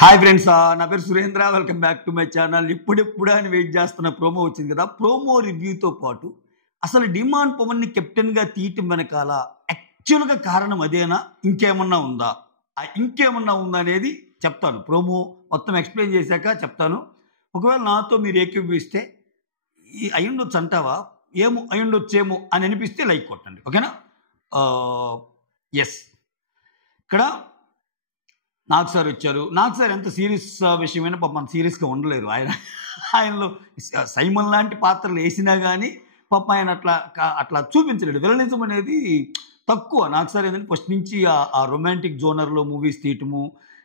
Hi friends, నా పేరు Surendra. Welcome back to my channel. ఇప్పుడెప్పుడు అని వెయిట్ చేస్తున్న ప్రోమో వచ్చింది కదా. ప్రోమో రివ్యూతో పాటు అసలు డిమాండ్ పవన్ని కెప్టెన్గా తీయటం వెనకాల యాక్చువల్గా కారణం అదేనా, ఇంకేమన్నా ఉందా అనేది చెప్తాను. ప్రోమో మొత్తం ఎక్స్ప్లెయిన్ చేశాక చెప్తాను. ఒకవేళ నాతో మీరు ఏకీభవిస్తే ఈ అయ్యుండొచ్చు అంటావా, ఏమో అయ్యుండొచ్చేమో అని అనిపిస్తే లైక్ కొట్టండి, ఓకేనా? ఎస్, ఇక్కడ నాగ్ సార్ వచ్చారు. నాగ్ సార్ ఎంత సీరియస్ విషయమైనా పాప మన సీరియస్గా ఉండలేరు. ఆయనలో సైమన్ లాంటి పాత్రలు వేసినా కానీ పాప ఆయన అట్లా చూపించలేడు. విలనిజం అనేది తక్కువ. నాగ్ సార్ ఏంటంటే ఫస్ట్ నుంచి ఆ రొమాంటిక్ జోనర్లో మూవీస్ తీయటము,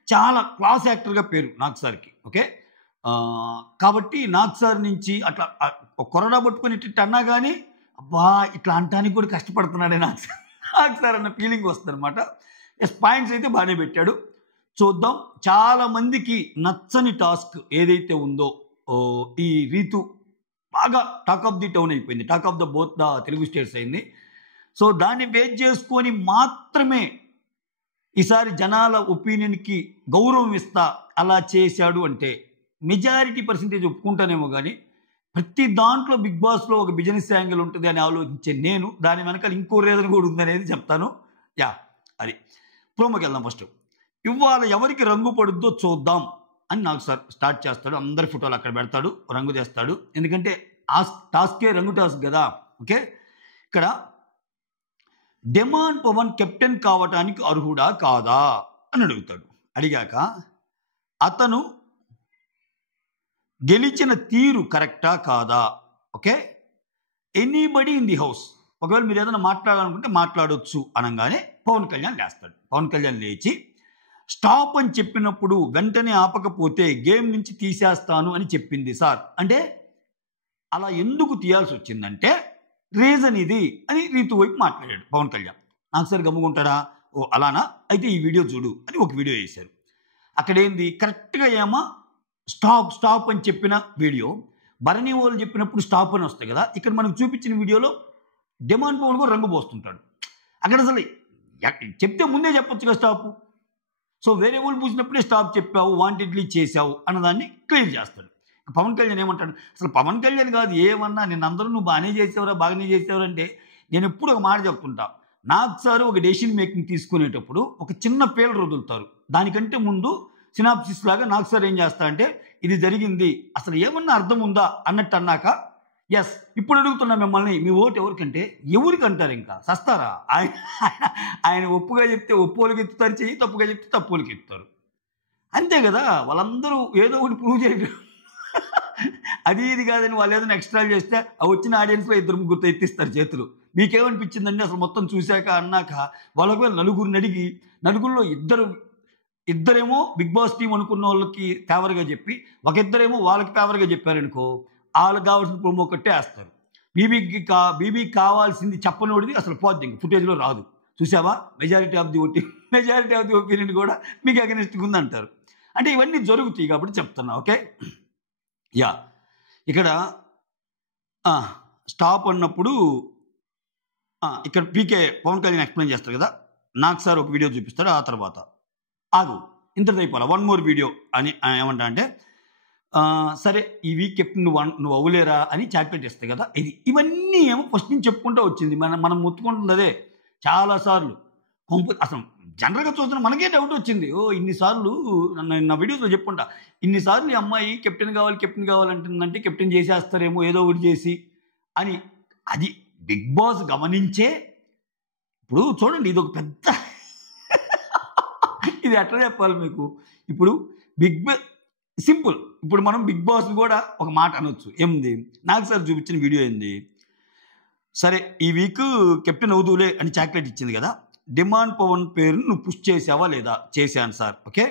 చాలా క్లాస్ యాక్టర్గా పేరు నాగ్ సార్కి, ఓకే? కాబట్టి నాగ్ సార్ నుంచి అట్లా కొరడా పట్టుకొని ఇట్లా అన్నా కానీ అబ్బా ఇట్లా అంటానికి కూడా కష్టపడుతున్నాడే నాగ్ సార్ అన్న ఫీలింగ్ వస్తుంది అనమాట. ఎస్, పాయింట్స్ అయితే బాగానే పెట్టాడు. చూద్దాం. చాలా మందికి నచ్చని టాస్క్ ఏదైతే ఉందో, ఈ రీతు బాగా టాక్ ఆఫ్ ది టౌన్ అయిపోయింది, talk of the both the Telugu states అయింది. సో దాన్ని బేస్ చేసుకొని మాత్రమే ఈసారి జనాల ఒపీనియన్కి గౌరవం ఇస్తా అలా చేశాడు అంటే మెజారిటీ పర్సెంటేజ్ ఒప్పుకుంటానేమో. కానీ ప్రతి దాంట్లో బిగ్ బాస్లో ఒక బిజినెస్ యాంగిల్ ఉంటుంది అని ఆలోచించే నేను దాని వెనకాల ఇంకో రీజన్ కూడా ఉందనేది చెప్తాను. అది ప్రోమోకి వెళ్దాం. ఫస్ట్, ఇవాళ ఎవరికి రంగు పడుద్దో చూద్దాం అని నాకు సార్ స్టార్ట్ చేస్తాడు. అందరి ఫోటోలు అక్కడ పెడతాడు, రంగు తెస్తాడు. ఎందుకంటే ఆ టాస్కే రంగు టాస్క్ కదా, ఓకే? ఇక్కడ డిమాండ్ పవన్ కెప్టెన్ కావటానికి అర్హుడా కాదా అని అడుగుతాడు. అడిగాక అతను గెలిచిన తీరు కరెక్టా కాదా, okay? Anybody in the house, ఒకవేళ మీరు ఏదైనా మాట్లాడాలనుకుంటే మాట్లాడొచ్చు అనగానే పవన్ కళ్యాణ్ లేస్తాడు. పవన్ కళ్యాణ్ లేచి స్టాప్ అని చెప్పినప్పుడు వెంటనే ఆపకపోతే గేమ్ నుంచి తీసేస్తాను అని చెప్పింది సార్. అంటే అలా ఎందుకు తీయాల్సి వచ్చిందంటే రీజన్ ఇది అని రీతు వైపు మాట్లాడాడు పవన్ కళ్యాణ్. నాకు సార్ గమ్ముకుంటాడా, ఓ అలానా, అయితే ఈ వీడియో చూడు అని ఒక వీడియో వేశారు. అక్కడేంది కరెక్ట్గా ఏమో స్టాప్ అని చెప్పిన వీడియో, భరణి వాళ్ళు చెప్పినప్పుడు స్టాప్ అని వస్తాయి కదా. ఇక్కడ మనకు చూపించిన వీడియోలో డిమాండ్ పవన్ కూడా రంగు పోస్తుంటాడు. అక్కడ అసలు చెప్తే ముందే చెప్పొచ్చుగా స్టాప్. సో వేరే వాళ్ళు పూసినప్పుడే స్టాప్ చెప్పావు, వాంటెడ్లీ చేసావు అన్నదాన్ని క్లియర్ చేస్తాడు. పవన్ కళ్యాణ్ ఏమంటాడు, అసలు పవన్ కళ్యాణ్ కాదు ఏమన్నా నేను అందరూ నువ్వు బాగానే చేసేవారు అంటే నేను ఎప్పుడు ఒక మాట చెప్తుంటా. నాకు సార్ ఒక డెసిషన్ మేకింగ్ తీసుకునేటప్పుడు ఒక చిన్న పేర్లు వదులుతారు. దానికంటే ముందు సినాప్సిస్ లాగా నాకు సార్ ఏం చేస్తా అంటే ఇది జరిగింది అసలు ఏమన్నా అర్థం ఉందా అన్నట్టు అన్నాక, ఎస్ ఇప్పుడు అడుగుతున్నా మిమ్మల్ని, మీ ఓటు ఎవరికంటే ఎవరికి అంటారు, ఇంకా సస్తారా? ఆయన ఒప్పుగా చెప్తే ఒప్పులకి ఎత్తుతారు చెయ్యి, తప్పుగా చెప్తే తప్పులకి ఎత్తుతారు, అంతే కదా. వాళ్ళందరూ ఏదో ఒకటి ప్రూవ్ చేయడం అది ఇది కాదని వాళ్ళు ఏదైనా ఎక్స్ట్రా చేస్తే ఆ వచ్చిన ఆడియన్స్లో 2-3 ఎత్తిస్తారు చేతులు. మీకేమనిపించిందండి అసలు మొత్తం చూశాక అన్నాక? వాళ్ళకి నలుగురిని అడిగి నలుగురిలో ఇద్దరేమో బిగ్ బాస్ టీం అనుకున్న వాళ్ళకి ఫేవర్గా చెప్పి ఇద్దరేమో వాళ్ళకి ఫేవర్గా చెప్పారనుకో, వాళ్ళకి కావాల్సిన ప్రోమో కట్టే వేస్తారు. బీబీకి కావాల్సింది చెప్పనోడిది అసలు పోద్ది, ఇంక ఫుటేజ్లో రాదు. చూసావా, మెజారిటీ ఆఫ్ ది ఒపీనియన్ కూడా మీకు అగెనిస్ట్గా ఉందంటారు. అంటే ఇవన్నీ జరుగుతాయి కాబట్టి చెప్తున్నా, ఓకే? ఇక్కడ స్టాప్ అన్నప్పుడు ఇక్కడ పీకే పవన్ కళ్యాణ్ ఎక్స్ప్లెయిన్ చేస్తారు కదా. నాకు సార్ ఒక వీడియో చూపిస్తాడు, ఆ తర్వాత ఆగు ఇంతటి అయిపోవాలి 1 more వీడియో అని ఏమంటా అంటే, సరే ఈ వీక్ కెప్టెన్ నువ్వు అవ్వలేరా అని చాక్లెట్ ఇస్తాయి కదా. ఇవన్నీ ఏమో ఫస్ట్ నుంచి చెప్పుకుంటూ వచ్చింది, మనం మొత్తుకుంటుంది అదే చాలాసార్లు. అసలు జనరల్గా చూస్తున్న మనకే డౌట్ వచ్చింది. ఇన్నిసార్లు నా వీడియోస్లో చెప్పుకుంటా, ఇన్నిసార్లు ఈ అమ్మాయి కెప్టెన్ కావాలంటుందంటే కెప్టెన్ చేసేస్తారేమో ఏదో ఒకటి చేసి అని. అది బిగ్ బాస్ గమనించే. ఇప్పుడు చూడండి, ఇది ఒక పెద్ద ఇది ఎట్లా చెప్పాలి మీకు. ఇప్పుడు సింపుల్, ఇప్పుడు మనం బిగ్ బాస్ కూడా ఒక మాట అనొచ్చు. ఏంది, నాకు సార్ చూపించిన వీడియో ఏంది, సరే ఈ వీక్ కెప్టెన్ అవుదులే అని చాక్లెట్ ఇచ్చింది కదా, డిమాండ్ పవన్ పేరును నువ్వు పుష్ చేసావా లేదా? చేశాను సార్, ఓకే.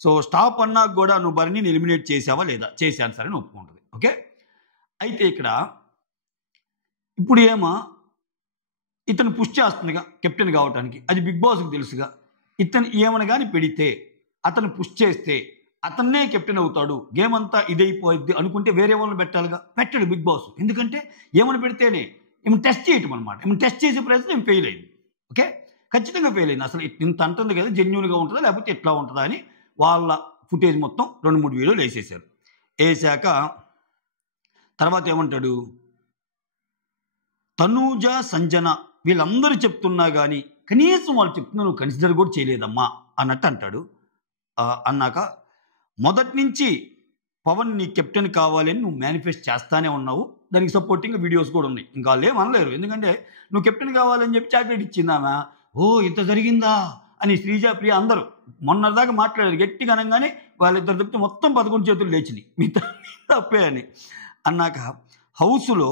సో స్టాప్ అన్నాక కూడా నువ్వు భరణిని ఎలిమినేట్ చేసావా లేదా? చేశాను సార్ అని ఒప్పుకుంటుంది, ఓకే. అయితే ఇక్కడ ఇప్పుడు ఇతను పుష్ చేస్తుందిగా కెప్టెన్ కావటానికి, అది బిగ్ బాస్కి తెలుసుగా. ఇతను ఏమని కానీ పెడితే, అతను పుష్ చేస్తే అతన్నే కెప్టెన్ అవుతాడు, గేమ్ అంతా ఇదైపోద్ది అనుకుంటే వేరే వాళ్ళని పెట్టాలిగా. పెట్టాడు బిగ్ బాస్. ఎందుకంటే ఏమని పెడితేనే ఏమైనా టెస్ట్ చేయటం అనమాట. ఏమైనా టెస్ట్ చేసే ప్రయత్నం ఏం ఫెయిల్ అయింది, ఓకే. ఖచ్చితంగా ఫెయిల్ అయింది. అసలు ఇంత అంటుంది కదా, జెన్యూన్గా ఉంటుందా లేకపోతే ఎట్లా ఉంటుందా అని వాళ్ళ ఫుటేజ్ మొత్తం 2-3 వీడియోలు వేసేసారు. వేసాక తర్వాత ఏమంటాడు, తనూజ, సంజన వీళ్ళందరూ చెప్తున్నా కానీ కనీసం వాళ్ళు చెప్తున్నా నువ్వు కన్సిడర్ కూడా చేయలేదమ్మా అన్నట్టు అంటాడు. అన్నాక మొదటి నుంచి పవన్ నీ కెప్టెన్ కావాలని నువ్వు మేనిఫెస్ట్ చేస్తానే ఉన్నావు, దానికి సపోర్టింగ్ వీడియోస్ కూడా ఉన్నాయి. ఇంకా వాళ్ళు ఏమనలేరు, ఎందుకంటే నువ్వు కెప్టెన్ కావాలని చెప్పి చాక్లెట్ ఇచ్చిందామా, ఓ ఇంత జరిగిందా అని శ్రీజ, ప్రియ అందరూ మొన్నటిదాకా మాట్లాడారు. గట్టిగా అనగానే వాళ్ళిద్దరు తప్పితే మొత్తం 11 చేతులు లేచినాయి, మిగతా తప్పే అని అన్నాక హౌస్లో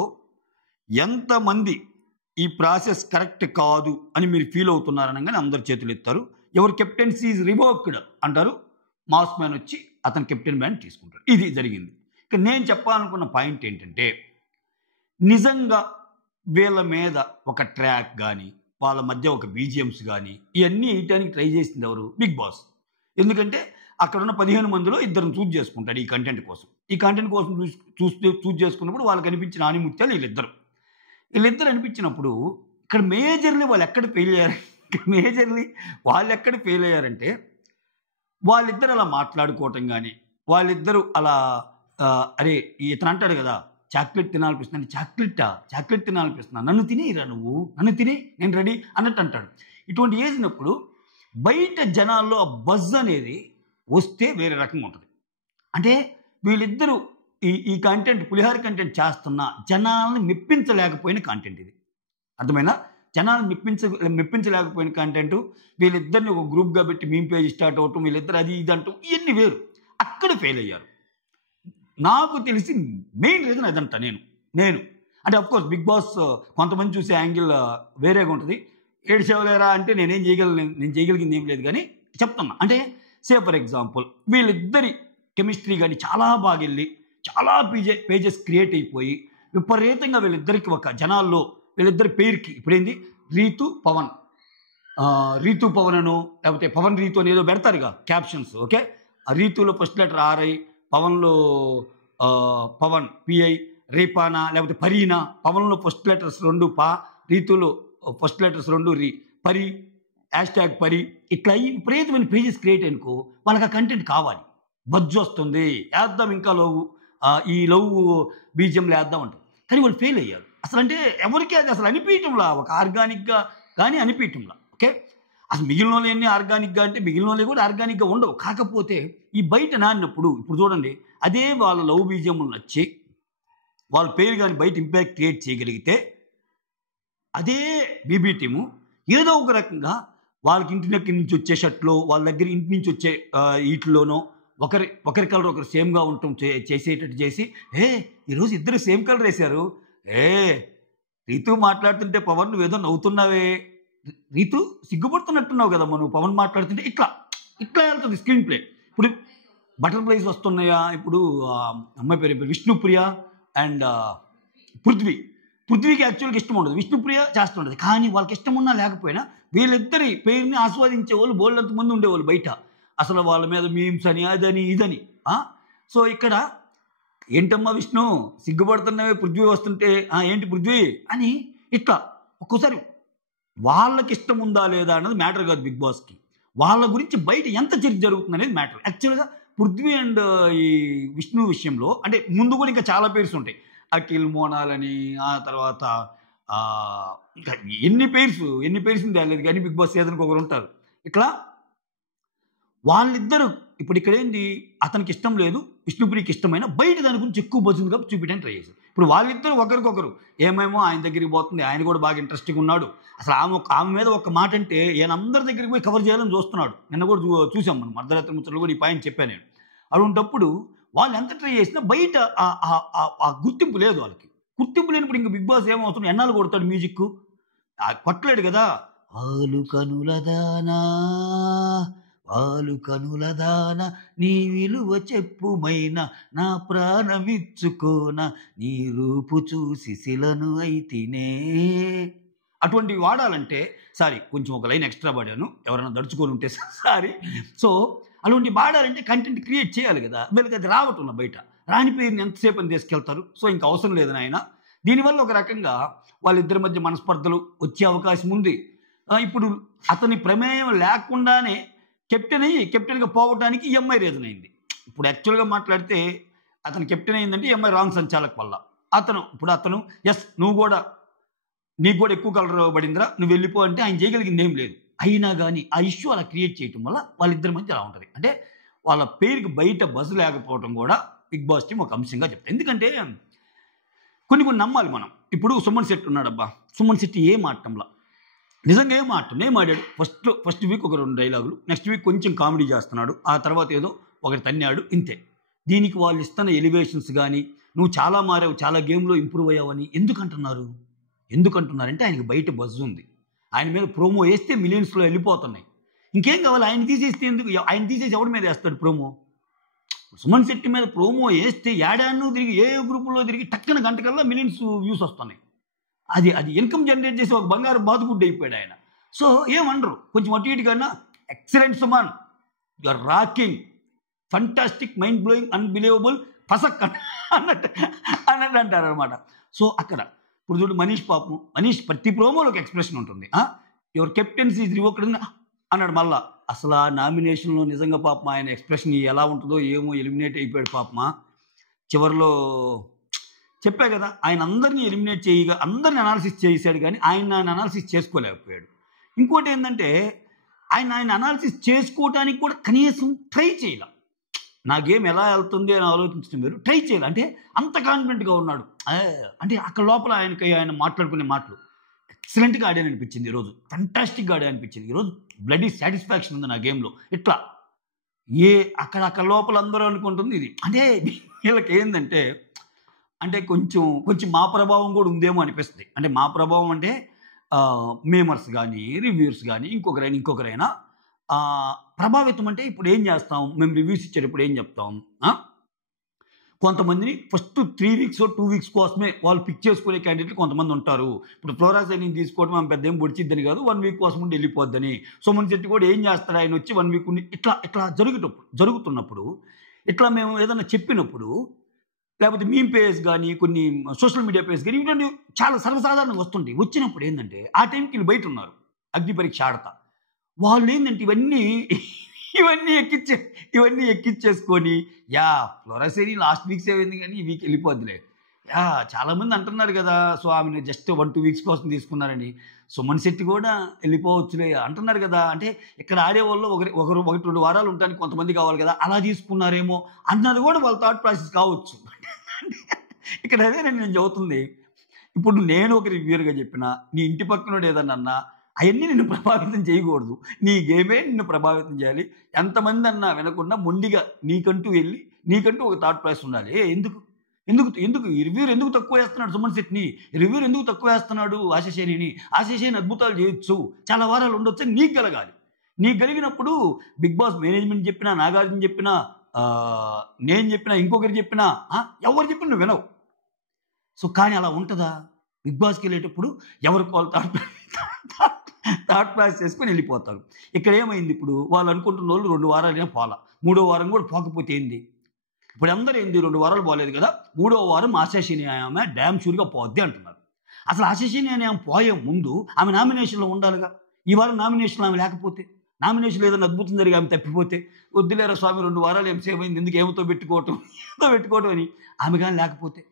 ఎంతమంది ఈ ప్రాసెస్ కరెక్ట్ కాదు అని మీరు ఫీల్ అవుతున్నారనగానే అందరు చేతులు ఎత్తారు. ఎవరు కెప్టెన్సీ ఈజ్ రివోక్డ్ అంటారు, మాస్ మ్యాన్ వచ్చి అతను కెప్టెన్ మ్యాన్ తీసుకుంటాడు. ఇది జరిగింది. ఇక నేను చెప్పాలనుకున్న పాయింట్ ఏంటంటే, నిజంగా వీళ్ళ మీద ఒక ట్రాక్ కానీ వాళ్ళ మధ్య ఒక బీజిఎమ్స్ కానీ ఇవన్నీ వేయటానికి ట్రై చేసింది ఎవరు? Bigg Boss. ఎందుకంటే అక్కడ ఉన్న 15 మందిలో ఇద్దరిని చూజ్ చేసుకుంటాడు ఈ కంటెంట్ కోసం. ఈ కంటెంట్ కోసం చూజ్ చేసుకున్నప్పుడు వాళ్ళకి అనిపించిన ఆనిముత్యాలు వీళ్ళిద్దరు అనిపించినప్పుడు ఇక్కడ మేజర్లీ వాళ్ళు ఎక్కడ ఫెయిల్ అయ్యారంటే వాళ్ళిద్దరు అలా మాట్లాడుకోవటం కానీ, వాళ్ళిద్దరూ అలా అరే ఇతను అంటాడు కదా చాక్లెట్ తినాలనిపిస్తుంది, చాక్లెట్ తినాలనిపిస్తున్నా, నన్ను తినేయిరా నువ్వు, నన్ను తినే, నేను రెడీ అన్నట్టు అంటాడు. ఇటువంటి వేసినప్పుడు బయట జనాల్లో ఆ బజ్ అనేది వస్తే వేరే రకంగా ఉంటుంది. అంటే వీళ్ళిద్దరూ ఈ కంటెంట్ పులిహార కంటెంట్ చేస్తున్న జనాలను మెప్పించలేకపోయిన కంటెంట్ ఇది. అర్థమైనా? జనాలను మెప్పించలేకపోయిన కంటెంట్, వీళ్ళిద్దరిని ఒక గ్రూప్గా పెట్టి మీమ్ పేజ్ స్టార్ట్ అవటం, వీళ్ళిద్దరు అది ఇది అంటాం, ఇవన్నీ వేరు. అక్కడ ఫెయిల్ అయ్యారు. నాకు తెలిసి మెయిన్ రీజన్ అదంట. నేను అంటే అఫ్కోర్స్ బిగ్ బాస్ కొంతమంది చూసే యాంగిల్ వేరేగా ఉంటుంది. ఏడ్చేవలేరా అంటే నేను చేయగలిగింది ఏం లేదు, కానీ చెప్తున్నా. అంటే సే ఫర్ ఎగ్జాంపుల్ వీళ్ళిద్దరి కెమిస్ట్రీ కానీ చాలా బాగా వెళ్ళి చాలా పేజెస్ క్రియేట్ అయిపోయి విపరీతంగా వీళ్ళిద్దరికి ఒక జనాల్లో వీళ్ళిద్దరి పేరుకి ఇప్పుడేంది రీతు పవన్ అనో లేకపోతే పవన్ రీతు అని ఏదో పెడతారుగా క్యాప్షన్స్. ఓకే, ఆ రీతులో ఫస్ట్ లెటర్ ఆర్ఐ, పవన్లో పవన్ పిఐ, రేపానా లేకపోతే పరీనా, పవన్లో ఫస్ట్ లెటర్స్ 2 పా, రీతులో ఫస్ట్ లెటర్స్ 2 రీ, పరి హ్యాష్ట్యాగ్ పరి, ఇట్లా విపరీతమైన పేజెస్ క్రియేట్ అనుకో వాళ్ళకి ఆ కంటెంట్ కావాలి, బజ్జు వస్తుంది, వేద్దాం ఇంకా ఈ లవ్ బీజియంలో వేద్దాం అంటారు. కానీ వాళ్ళు ఫెయిల్ అయ్యారు. అసలు అంటే ఎవరికి అది అసలు అనిపించడంలా, ఒక ఆర్గానిక్గా కానీ అనిపించడంలా. ఓకే, అసలు మిగిలిన వాళ్ళు ఎన్ని ఆర్గానిక్గా అంటే మిగిలిన వాళ్ళు కూడా ఆర్గానిక్గా ఉండవు. కాకపోతే ఈ బయట నానినప్పుడు ఇప్పుడు చూడండి, అదే వాళ్ళ లవ్ బీజియంలు నచ్చి వాళ్ళ పేరు కానీ బయట ఇంపాక్ట్ క్రియేట్ చేయగలిగితే అదే బీబీ టీము ఏదో ఒక రకంగా వాళ్ళకి ఇంటి దగ్గర నుంచి వచ్చే షర్ట్లో, వాళ్ళ దగ్గర ఇంటి నుంచి వచ్చే వీటిలోనో ఒకరి కలర్ ఒకరు సేమ్గా ఉండటం చేసేటట్టు చేసి, ఈరోజు ఇద్దరు సేమ్ కలర్ వేశారు, రీతు మాట్లాడుతుంటే పవన్ నువ్వేదో నవ్వుతున్నావే, రీతు సిగ్గుపడుతున్నట్టున్నావు కదమ్మా నువ్వు పవన్ మాట్లాడుతుంటే, ఇట్లా వెళ్తుంది స్క్రీన్ ప్లే. ఇప్పుడు బటర్ఫ్లైస్ వస్తున్నాయా, ఇప్పుడు అమ్మాయి పేరు విష్ణుప్రియ అండ్ పృథ్వీకి యాక్చువల్గా ఇష్టం ఉండదు, విష్ణుప్రియ చేస్తుండదు. కానీ వాళ్ళకి ఇష్టం ఉన్నా లేకపోయినా వీళ్ళిద్దరి పేరుని ఆస్వాదించే వాళ్ళు బోల్డంత మంది ఉండేవాళ్ళు బయట. అసలు వాళ్ళ మీద మీమ్స్ అని అదని ఇదని. సో ఇక్కడ ఏంటమ్మా విష్ణు సిగ్గుపడుతున్నవే, పృథ్వీ వస్తుంటే ఏంటి పృథ్వీ అని ఇట్లా ఒక్కోసారి వాళ్ళకి ఇష్టం ఉందా లేదా అన్నది మ్యాటర్ కాదు బిగ్ బాస్కి, వాళ్ళ గురించి బయట ఎంత చర్చ జరుగుతుంది అనేది మ్యాటర్. యాక్చువల్గా పృథ్వీ అండ్ ఈ విష్ణు విషయంలో అంటే ముందు కూడా ఇంకా చాలా పేర్స్ ఉంటాయి, అఖిల్, మోనాలని, ఆ తర్వాత ఇంకా ఎన్ని పేర్స్ తెలియదు కానీ బిగ్ బాస్ సీజన్కి ఒకరు ఉంటారు. ఇట్లా వాళ్ళిద్దరు ఇప్పుడు ఇక్కడ ఏంటి, అతనికి ఇష్టం లేదు, విష్ణుప్రియకి ఇష్టమైన బయట దాని గురించి ఎక్కువ బజుంది కాబట్టి చూపించడానికి ట్రై చేశారు. ఇప్పుడు వాళ్ళిద్దరు ఒకరికొకరు ఏమేమో ఆయన దగ్గరికి పోతుంది, ఆయన కూడా బాగా ఇంట్రెస్టింగ్ ఉన్నాడు, అసలు ఆమె మీద ఒక మాట అంటే ఈయన అందరి దగ్గరికి పోయి కవర్ చేయాలని చూస్తున్నాడు. నిన్న కూడా చూసాం మనం అర్ధరాత్రి ముచ్చట్లు కూడా ఈ పాయింట్ చెప్పాను నేను. అటువంటప్పుడు వాళ్ళు ఎంత ట్రై చేసినా బయట ఆ గుర్తింపు లేదు. వాళ్ళకి గుర్తింపు లేనప్పుడు ఇంకా బిగ్ బాస్ ఏమవుతుంది, ఎన్నాళ్ళు కొడతాడు మ్యూజిక్, కొట్టలేడు కదా. ఆలు కనులదానా నీ విలువ చెప్పుమైనా నా ప్రాణమిచ్చుకోన నీ రూపు చూసి శిలను అయితేనే, అటువంటివి వాడాలంటే సారీ కొంచెం ఒక లైన్ ఎక్స్ట్రా పాడాను, ఎవరైనా దడుచుకొని ఉంటే సారీ. సో అటువంటి వాడాలంటే కంటెంట్ క్రియేట్ చేయాలి కదా, వీళ్ళకి అది రావటం బయట రాని పేరుని ఎంతసేపు అని తీసుకెళ్తారు. సో ఇంకా అవసరం లేదని ఆయన దీనివల్ల ఒక రకంగా వాళ్ళిద్దరి మధ్య మనస్పర్ధలు వచ్చే అవకాశం ఉంది. ఇప్పుడు అతని ప్రమేయం లేకుండానే కెప్టెన్ అయ్యి కెప్టెన్గా పోవడానికి ఈ అమ్మాయి రీజన్ అయింది. ఇప్పుడు యాక్చువల్గా మాట్లాడితే అతను కెప్టెన్ అయిందంటే ఈ అమ్మాయి రాంగ్ సంచాలక్ వల్ల. అతను ఎస్ నీకు కూడా ఎక్కువ కలర్ పడిందిరా, నువ్వు వెళ్ళిపో అంటే ఆయన చేయగలిగింది ఏం లేదు. అయినా కానీ ఆ ఇష్యూ అలా క్రియేట్ చేయటం వల్ల వాళ్ళిద్దరి మధ్య అలా ఉంటుంది. అంటే వాళ్ళ పేరుకి బయట బస్సు లేకపోవడం కూడా బిగ్ బాస్ టీం ఒక అంశంగా చెప్తారు. ఎందుకంటే కొన్ని నమ్మాలి మనం. ఇప్పుడు సుమన్ శెట్టి ఉన్నాడబ్బా, సుమన్ శెట్టి ఏం ఆడటంలా, నిజంగా ఏం ఆడాడు. ఫస్ట్ వీక్ ఒక 2 డైలాగులు, నెక్స్ట్ వీక్ కొంచెం కామెడీ చేస్తున్నాడు, ఆ తర్వాత ఏదో ఒకటి తన్నాడు, ఇంతే. దీనికి వాళ్ళు ఇస్తున్న ఎలివేషన్స్ కానీ నువ్వు చాలా మారావు, చాలా గేమ్లో ఇంప్రూవ్ అయ్యావని ఎందుకంటున్నారంటే ఆయనకి బయట బజ్జు ఉంది. ఆయన మీద ప్రోమో వేస్తే మిలియన్స్లో వెళ్ళిపోతున్నాయి. ఇంకేం కావాలి? ఆయన తీసేస్తే ఎందుకు? ఆయన తీసేసి ఎవరి మీద వేస్తాడు ప్రోమో? సుమన్ శెట్టి మీద ప్రోమో వేస్తే ఏడాను తిరిగి ఏ గ్రూపుల్లో తిరిగి టక్కన గంటకల్లా మిలియన్స్ వ్యూస్ వస్తున్నాయి. అది ఇన్కమ్ జనరేట్ చేసి ఒక బంగారు బాతుగుడ్డు అయిపోయాడు ఆయన. సో ఏమనరు, కొంచెం అటు ఇటు కన్నా excellent Suman, you are rocking, fantastic, mind blowing, unbelievable, పసక్ అన్నట్టు అంటారు అనమాట. సో అక్కడ ఇప్పుడు చూడు మనీష్ ప్రతి ప్రోమోలో ఒక ఎక్స్ప్రెషన్ ఉంటుంది. యువర్ కెప్టెన్సీ ఈజ్ రివోక్డ్ అన్నాడు. మళ్ళా అసలు ఆ నామినేషన్లో నిజంగా పాపం ఆయన ఎక్స్ప్రెషన్ ఎలా ఉంటుందో ఏమో, ఎలిమినేట్ అయిపోయాడు పాపమా. చివరిలో చెప్పా కదా, ఆయన అందరినీ ఎలిమినేట్ చేయగా అందరిని అనాలిసిస్ చేశాడు, కానీ ఆయన అనాలిసిస్ చేసుకోలేకపోయాడు. ఇంకోటి ఏంటంటే ఆయన అనాలిసిస్ చేసుకోవడానికి కూడా కనీసం ట్రై చేయాల. నా గేమ్ ఎలా వెళ్తుంది అని ఆలోచించడం వేరు, ట్రై చేయాలి. అంటే అంత కాన్ఫిడెంట్గా ఉన్నాడు. అంటే అక్కడ లోపల ఆయన మాట్లాడుకునే మాటలు ఎక్సలెంట్గా ఆడాననిపించింది ఈరోజు, ఫంటాస్టిక్గా ఆడాననిపించింది ఈరోజు. బ్లడీ సాటిస్ఫాక్షన్ ఉంది నా గేమ్లో. ఇట్లా అక్కడ లోపల అందరూ అనుకుంటుంది ఇది. అంటే వీళ్ళకి ఏంటంటే కొంచెం మా ప్రభావం కూడా ఉందేమో అనిపిస్తుంది. అంటే మా ప్రభావం అంటే మేమర్స్ కానీ రివ్యూర్స్ కానీ ఇంకొకరైనా ప్రభావితం. అంటే ఇప్పుడు ఏం చేస్తాం, మేము రివ్యూస్ ఇచ్చేటప్పుడు ఏం చెప్తాం, కొంతమందిని ఫస్ట్ 3 వీక్స్ 2 వీక్స్ కోసమే వాళ్ళు పిక్ చేసుకునే క్యాండిడేట్లు కొంతమంది ఉంటారు. ఇప్పుడు ఫ్లోరా సైనింగ్ తీసుకోవడం ఆమె పెద్ద ఏం పొడిచిద్దని కాదు, 1 వీక్ కోసం ఉండి వెళ్ళిపోద్దని. సుమన్ శెట్టి కూడా ఏం చేస్తాడు, ఆయన వచ్చి 1 వీక్ ఉండి ఇట్లా జరుగుతున్నప్పుడు, ఇట్లా మేము ఏదైనా చెప్పినప్పుడు, లేకపోతే మీమ్ పేజ్ కానీ కొన్ని సోషల్ మీడియా పేజ్ కానీ ఇటువంటి చాలా సర్వసాధారణంగా వస్తుంటాయి. వచ్చినప్పుడు ఏంటంటే ఆ టైంకి వీళ్ళు బయట ఉన్నారు అగ్ని పరీక్ష ఆడతా, వాళ్ళు ఏంటంటే ఇవన్నీ ఎక్కిచ్చేసుకొని ఫ్లోరసరీ లాస్ట్ వీక్స్ ఏమైంది కానీ ఈ వీక్ వెళ్ళిపోద్దిలే. చాలామంది అంటున్నారు కదా, సో ఆమెను జస్ట్ 1-2 వీక్స్ కోసం తీసుకున్నారని. సుమన్ శెట్టి కూడా వెళ్ళిపోవచ్చులే అంటున్నారు కదా. అంటే ఇక్కడ ఆడేవాళ్ళు 1-2 వారాలు ఉండడానికి కొంతమంది కావాలి కదా, అలా తీసుకున్నారేమో అన్నది కూడా వాళ్ళ థాట్ ప్రాసెస్ కావచ్చు. ఇక్కడ అదే నేను చదువుతుంది. ఇప్పుడు నేను ఒక రివ్యూర్గా చెప్పినా, నీ ఇంటి పక్కనోడు ఏదన్నా అన్నా, అవన్నీ నిన్ను ప్రభావితం చేయకూడదు. నీ గేమే నిన్ను ప్రభావితం చేయాలి. ఎంతమంది అన్నా వినకుండా మొండిగా నీకంటూ ఒక థాట్ ప్రాసెస్ ఉండాలి. ఎందుకు ఈ రివ్యూర్ ఎందుకు తక్కువ వేస్తున్నాడు సుమన్ శెట్టిని? రివ్యూర్ ఎందుకు తక్కువ వేస్తున్నాడు ఆశేషేని అద్భుతాలు చేయొచ్చు, చాలా వారాలు ఉండొచ్చు అని నీకు కలగాలి. నీకు కలిగినప్పుడు బిగ్ బాస్ మేనేజ్మెంట్ చెప్పినా, నాగార్జున చెప్పినా, నేను చెప్పినా, ఇంకొకరు చెప్పినా, ఎవరు చెప్పినా నువ్వు వినవు. సో కానీ అలా ఉంటుందా? బిగ్ బాస్కి వెళ్ళేటప్పుడు ఎవరికి వాళ్ళు థాట్ ప్రాసెస్ చేసుకొని వెళ్ళిపోతారు. ఇక్కడ ఏమైంది, ఇప్పుడు వాళ్ళు అనుకుంటున్న వాళ్ళు 2 వారాలైనా పోలా, 3వ వారం కూడా పోకపోతే ఏంది? ఇప్పుడు అందరూ ఏంది, 2 వారాలు పోలేదు కదా, 3వ వారం ఆశేషిని ఆమె డ్యామ్ షూర్గా పోద్ది అంటున్నారు. అసలు ఆశేషిని ఆమె పోయే ముందు ఆమె నామినేషన్లో ఉండాలిగా. ఈ వారం నామినేషన్లో ఆమె లేకపోతే, నామినేషన్లో ఏదైనా అద్భుతం జరిగి ఆమె తప్పిపోతే, వద్దులేరా స్వామి 2 వారాలు ఏం సేవ్ అయింది, ఎందుకు ఏమతో పెట్టుకోవటం అని ఆమె కానీ లేకపోతే,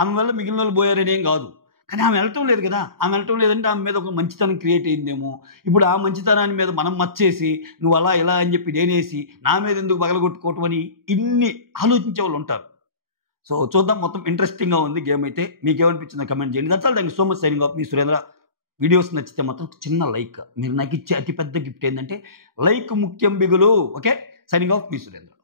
ఆమె వల్ల మిగిలిన వాళ్ళు పోయారని ఏం కాదు, కానీ ఆమె వెళ్ళటం లేదు కదా. ఆమె వెళ్ళటం లేదంటే ఆమె మీద ఒక మంచితనం క్రియేట్ అయిందేమో. ఇప్పుడు ఆ మంచితనాన్ని మీద మనం మచ్చేసి నువ్వు అలా ఇలా అని చెప్పి నేనేసి నా మీద ఎందుకు పగలగొట్టుకోవటం అని ఇన్ని ఆలోచించే వాళ్ళు ఉంటారు. సో చూద్దాం, మొత్తం ఇంట్రెస్టింగ్గా ఉంది గేమ్ అయితే. మీకేమనిపించిందో కమెంట్ చేయండి. That's all, thank you so much. Signing off, me Surendra. Videos నచ్చితే మాత్రం చిన్న లైక్, మీరు నాకు ఇచ్చే అతిపెద్ద గిఫ్ట్ ఏంటంటే లైక్ ముఖ్యం బిగులు. ఓకే, సైనింగ్ ఆఫ్, మీ సురేంద్ర.